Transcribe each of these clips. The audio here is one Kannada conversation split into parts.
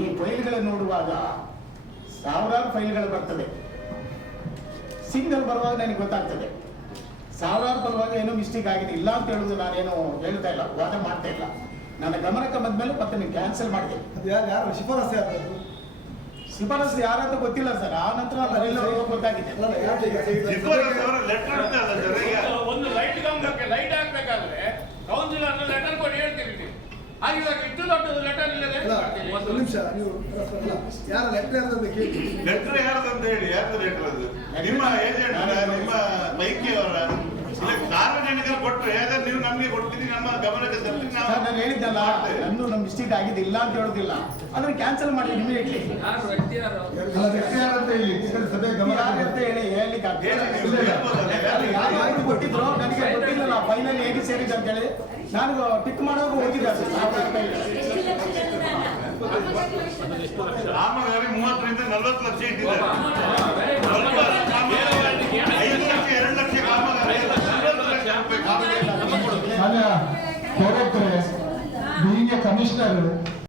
ಈ ಫೈಲ್ಗಳನ್ನು ನೋಡುವಾಗ ಸಾವಿರಾರು ಫೈಲ್ಗಳು ಬರ್ತದೆ. ಸಿಂಗಲ್ ಬರುವಾಗ ನನಗೆ ಗೊತ್ತಾಗ್ತದೆ ಸಾವಿರಾರು ಬರುವಾಗ ಏನೋ ಮಿಸ್ಟೇಕ್ ಆಗಿದೆ. ಇಲ್ಲ ಅಂತ ಹೇಳುದು ನಾನೇನು ಹೇಳ್ತಾ ಇಲ್ಲ, ವಾದ ಮಾಡ್ತಾ ಇಲ್ಲ. ನನ್ನ ಗಮನಕ್ಕೆ ಬಂದ್ಮೇಲೆ ಮತ್ತೆ ನೀವು ಕ್ಯಾನ್ಸಲ್ ಮಾಡಿದೆ. ಯಾರು ಶಿಫಾರಸು ಯಾರು? ಶಿಫಾರಸು ಯಾರಂತ ಗೊತ್ತಿಲ್ಲ ಸರ್. ಆ ನಂತರ ಗೊತ್ತಾಗಿದೆ. ಒಂದು ಲೈಟ್ ಗಮನಕ್ಕೆ ಲೈಟ್ ಹಾಕ್ಬೇಕಾದ್ರೆ ಕೌನ್ಸಿಲರ್ ಲೆಟರ್ ಕೊಡಿ ಹೇಳ್ತೀವಿ. ಹಾಗೆ ಇಷ್ಟು ದೊಡ್ಡ ಲೆಟರ್ ಇಲ್ಲದೆ ಒಂದು ನಿಮಿಷ ನೀವು ಯಾರ ಲೆಟರ್ ಯಾರ್ದಂತ ಕೇಳಿ. ಲೆಟರ್ ಯಾರ್ದಂತ ಹೇಳಿ. ಯಾರ್ದು ಲೆಟರ್ ಅದು? ನಿಮ್ಮ ಏಜೆಂಟ್, ನಿಮ್ಮ ಬೈಕಿಯವರ, ಸಾರ್ವಜನಿಕರು ಕೊಟ್ಟರೆ ನೀವು ನಮಗೆ ಕೊಡ್ತೀರಿ, ನಮ್ಮ ಗಮನಕ್ಕೆ ತರ್ತೀರಿ. ನಾನು ಹೇಳಿದ್ದಲ್ಲ, ನಂದು ನಮ್ಮ ಮಿಸ್ಟೇಕ್ ಆಗಿದೆ, ಇಲ್ಲ ಅಂತ ಹೇಳೋದಿಲ್ಲ. ಅದನ್ನ ಕ್ಯಾನ್ಸಲ್ ಮಾಡಿ ಇಮಿಡಿಯೇಟ್ಲಿ. ವ್ಯಕ್ತಿ ಯಾರಂತ ಹೇಳಿ, ಸಭೆ ಗಮನ ಅಂತ ಹೇಳಿ ಹೇಳಲಿಕ್ಕೆ ಯಾರು ಕೊಟ್ಟಿದ್ರು ನನಗೆ ಗೊತ್ತಿಲ್ಲ. ಫೈನಲ್ ಹೇಗೆ ಸೇರಿದೆ ಅಂತ ಹೇಳಿ ನಾನು ಟಿಕ್ ಮಾಡೋದು ಹೋಗಿದ್ದೆ. ಕಾಮಗಾರಿ 30 ರಿಂದ 40 ಲಕ್ಷ ಇಟ್ಟಿದ್ದಾರೆ. 5 ಲಕ್ಷ 2 ಲಕ್ಷ ಕಾಮಗಾರಿ ಹೀಗೆ ಕಮಿಷನರ್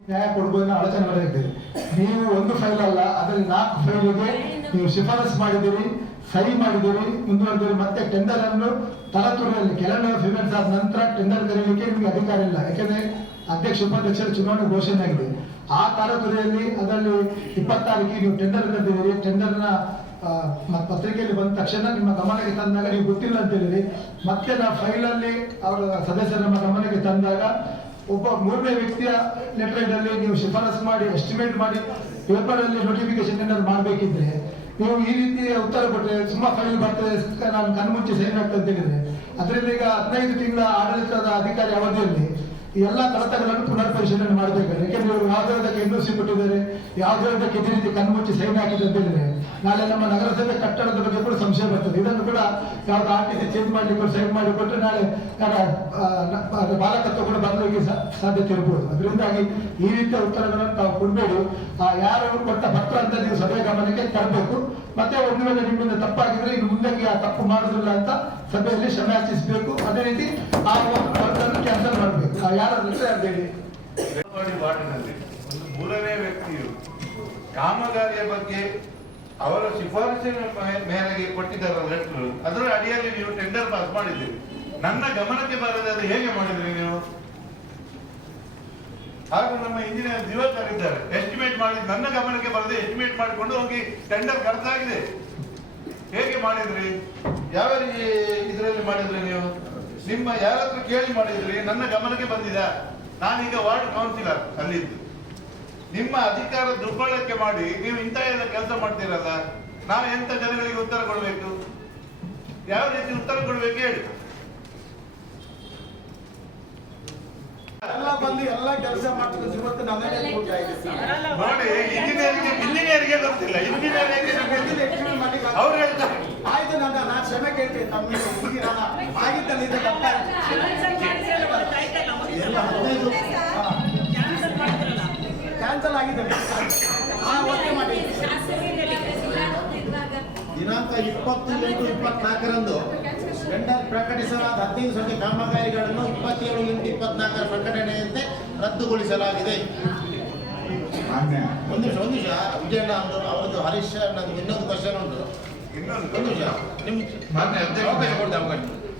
ನ್ಯಾಯ ಕೊಡ್ಬೋದು ಆಲೋಚನೆ ಮಾಡಿದ್ದೀರಿ. ನೀವು ಒಂದು ಫೈಲ್ ಅಲ್ಲ, ಅದರಲ್ಲಿ 4 ಫೈಲಿಗೆ ನೀವು ಶಿಫಾರಸು ಮಾಡಿದ್ದೀರಿ, ಸಹಿ ಮಾಡಿದ್ದೀರಿ, ಮುಂದುವರೆದಿರಿ. ಮತ್ತೆ ಟೆಂಡರ್ ಅನ್ನು ತಲತುರಿಯಲ್ಲಿ ಕೆಲವು ಫಿಮೆಂಟ್ಸ್ ಆದ ನಂತರ ಟೆಂಡರ್ ಕರೀಲಿಕ್ಕೆ ನಿಮಗೆ ಅಧಿಕಾರ ಇಲ್ಲ. ಯಾಕೆಂದ್ರೆ ಅಧ್ಯಕ್ಷ ಉಪಾಧ್ಯಕ್ಷರ ಚುನಾವಣೆ ಘೋಷಣೆ ಆಗಿದೆ. ಆ ತಾರತುರಿಯಲ್ಲಿ ಅದರಲ್ಲಿ 26ಕ್ಕೆ ನೀವು ಟೆಂಡರ್ ಕರೆದಿದ್ದೀರಿ. ಟೆಂಡರ್ನ ಪತ್ರಿಕೆಯಲ್ಲಿ ಬಂದ ತಕ್ಷಣ ನಿಮ್ಮ ಗಮನಕ್ಕೆ ತಂದಾಗ ನೀವು ಗೊತ್ತಿಲ್ಲ ಅಂತ ಹೇಳಿದ್ರಿ. ಮತ್ತೆ ನಾವು ಫೈಲಲ್ಲಿ ಅವರ ಸದಸ್ಯರ ನಮ್ಮ ಗಮನಕ್ಕೆ ತಂದಾಗ ಒಬ್ಬ 3ನೇ ವ್ಯಕ್ತಿಯ ಲೆಟರ್ ಅಲ್ಲಿ ನೀವು ಶಿಫಾರಸು ಮಾಡಿ ಎಸ್ಟಿಮೇಟ್ ಮಾಡಿ ಪೇಪರ್ ಅಲ್ಲಿ ನೋಟಿಫಿಕೇಶನ್ ಏನಾದ್ರು ಮಾಡಬೇಕಿದ್ರೆ ನೀವು ಈ ರೀತಿ ಉತ್ತರ ಕೊಟ್ಟರೆ ಸುಮ್ಮನೆ ಫೈಲ್ ಬರ್ತದೆ, ನಾನು ಕಣ್ಮುಚ್ಚಿ ಸೈನ್ ಆಗ್ತದೆ ಅಂತ ಹೇಳಿದ್ರೆ ಅದರಿಂದ ಈಗ 15 ತಿಂಗಳ ಆಡಳಿತದ ಅಧಿಕಾರಿ ಅವಧಿಯಲ್ಲಿ ಈ ಎಲ್ಲ ಕಡತಗಳನ್ನು ಪುನರ್ ಪರಿಶೀಲನೆ ಮಾಡಬೇಕಾದ್ರೆ, ಯಾಕೆಂದ್ರೆ ಇವರು ಯಾವುದಕ್ಕೆ ಎನ್ಒಸಿ ಕೊಟ್ಟಿದ್ದಾರೆ, ಯಾವುದಕ್ಕೆ ಇದೇ ರೀತಿ ಕಣ್ಮುಚ್ಚಿ ಸೈನ್ ಹಾಕಿದೆ ಅಂತ ಹೇಳಿದ್ರೆ ನಾಳೆ ನಮ್ಮ ನಗರಸಭೆ ಕಟ್ಟಡದ ಬಗ್ಗೆ ಕೂಡ ಸಂಶಯ ಬರ್ತದೆ. ಇದನ್ನು ಕೂಡ ಯಾವ್ದು RTC ಚೇಂಜ್ ಮಾಡ್ಲಿಕ್ಕೆ ಸೈನ್ ಮಾಡಿಕೊಟ್ರೆ ನಾಳೆ ಬಾಲಕತ್ವ ಕೂಡ ಬರಲಿಕ್ಕೆ ಸಾಧ್ಯತೆ ಇರ್ಬೋದು. ಅದರಿಂದಾಗಿ ಈ ರೀತಿಯ ಉತ್ತರಗಳನ್ನು ತಾವು ಕೊಡಬೇಡಿ. ಯಾರು ಕೊಟ್ಟ ಪತ್ರ ಅಂತ ನೀವು ಸಭೆ ಗಮನಕ್ಕೆ ತರಬೇಕು. ಮತ್ತೆ ಒಂದು ವೇಳೆ ನಿಮ್ಮಿಂದ ತಪ್ಪಾಗಿದ್ರೆ ಇನ್ನು ಮುಂದಕ್ಕೆ ಆ ತಪ್ಪು ಮಾಡುದಿಲ್ಲ ಅಂತ ಸಭೆಯಲ್ಲಿ ಕ್ಷಮೆ ಯಾಚಿಸಬೇಕು. ಅದೇ ರೀತಿ ಆ ಪತ್ರವನ್ನು ಕ್ಯಾನ್ಸಲ್ ಮಾಡಬೇಕು. ಯಾರ ಹೇಳಿ ವಾರ್ಡಿನಲ್ಲಿ ಒಂದು 3ನೇ ವ್ಯಕ್ತಿಯು ಕಾಮಗಾರಿಯ ಬಗ್ಗೆ ಅವರ ಶಿಫಾರಸಿನ ಮೇರೆಗೆ ಕೊಟ್ಟಿದ್ದಾರೆ ಲೆಟರ್, ಅದರ ಅಡಿಯಲ್ಲಿ ನೀವು ಟೆಂಡರ್ ಪಾಸ್ ಮಾಡಿದ್ದೀರಿ. ನನ್ನ ಗಮನಕ್ಕೆ ಬರದೆ ಅದು ಹೇಗೆ ಮಾಡಿದ್ರಿ ನೀವು? ಹಾಗೂ ನಮ್ಮ ಇಂಜಿನಿಯರ್ ದಿವಾಕರ್ ಇದ್ದಾರೆ, ಎಸ್ಟಿಮೇಟ್ ಮಾಡಿ ನನ್ನ ಗಮನಕ್ಕೆ ಬರದೆ ಎಸ್ಟಿಮೇಟ್ ಮಾಡಿಕೊಂಡು ಹೋಗಿ ಟೆಂಡರ್ ಖರ್ಚಾಗಿದೆ. ಹೇಗೆ ಮಾಡಿದ್ರಿ? ಯಾವ ಇದರಲ್ಲಿ ಮಾಡಿದ್ರಿ ನೀವು? ನಿಮ್ಮ ಯಾರತ್ರ ಕೇಳಿ ಮಾಡಿದ್ರಿ? ನನ್ನ ಗಮನಕ್ಕೆ ಬಂದಿದೆ. ನಾನೀಗ ವಾರ್ಡ್ ಕೌನ್ಸಿಲರ್ ಅಲ್ಲಿದ್ದು. ನಿಮ್ಮ ಅಧಿಕಾರ ದುರ್ಬಳಕೆ ಮಾಡಿ ನೀವು ಇಂಥ ಎಲ್ಲ ಕೆಲಸ ಮಾಡ್ತೀರಲ್ಲ, ನಾವು ಎಂತ ಜನಗಳಿಗೆ ಉತ್ತರ ಕೊಡಬೇಕು? ಯಾವ ರೀತಿ ಉತ್ತರ ಕೊಡ್ಬೇಕು ಹೇಳಿ? ಎಲ್ಲ ಬಂದು ಎಲ್ಲ ಕೆಲಸ ಮಾಡ್ತಿದ್ದು ಇವತ್ತು ನನಗೆ ನೋಡಿ, ಇಂಜಿನಿಯರಿಗೆ ಗೊತ್ತಿಲ್ಲ. ಅವ್ರು ಹೇಳ್ತಾರೆ ಆಯ್ತು, ನಾನು ಕ್ಷಮೆ ಕೇಳ್ತೇನೆ. ಆಗಿದ್ದಲ್ಲಿ ಇದು ಕ್ಯಾನ್ಸಲ್ ಆಗಿದೆ. ಓಕೆ ಮಾಡಿ. ದಿನಾಂಕ 28/24ರಂದು ಟೆಂಡರ್ ಪ್ರಕಟಿಸಲಾದ 15 ಸಂಖ್ಯೆ ಕಾಮಗಾರಿಗಳನ್ನು 27/8/24 ಪ್ರಕಟಣೆಯಂತೆ ರದ್ದುಗೊಳಿಸಲಾಗಿದೆ. ಒಂದು ನಿಮಿಷ ವಿಜಯಣ್ಣ ಅವರದ್ದು ಹರೀಶ್ ಅನ್ನೋದು ಇನ್ನೊಂದು ಕ್ವಶನ್ ಉಂಟು. ಒಂದು ನಿಮಿಷ ನಿಮ್ಗೆ ಅವಕಾಶ ಕೊಡ್ತೇವೆ.